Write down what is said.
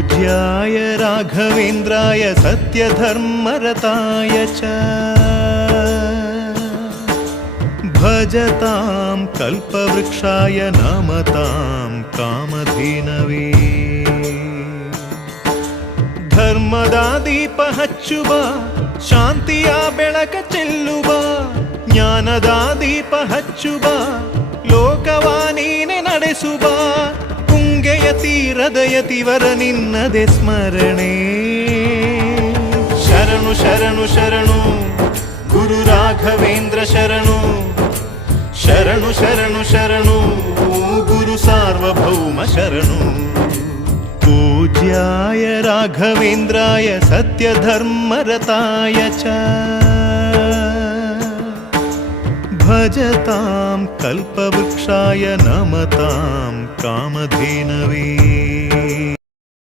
पूज्याय राघवेन्द्राय सत्यधर्मरताय च भजतां कल्पवृक्षाय नमतां कामधेनवे ಧರ್ಮದ ದೀಪ ಹಚ್ಚುವ ಶಾಂತಿಯ ಬೆಳಕ ಚೆಲ್ಲುವ ಜ್ಞಾನದ ದೀಪ ಹಚ್ಚುವ ಲೋಕವ ನೀನೆ ನಡೆಸುವ ತುಂಗೆಯ ತೀರದ ಯತಿವರ ನಿನ್ನದೆ ಸ್ಮರಣೆ ಶರಣು ಶರಣು ಶರಣು ಗುರು ರಾಘವೇಂದ್ರ ಶರಣು ಶರಣು ಶರಣು ಶರಣು ಗುರು ಸಾರ್ವಭೌಮ ಶರಣು पूज्याय राघवेन्द्राय सत्यधर्मरताय च भजतां कल्पवृक्षाय नमतां कामधेनवे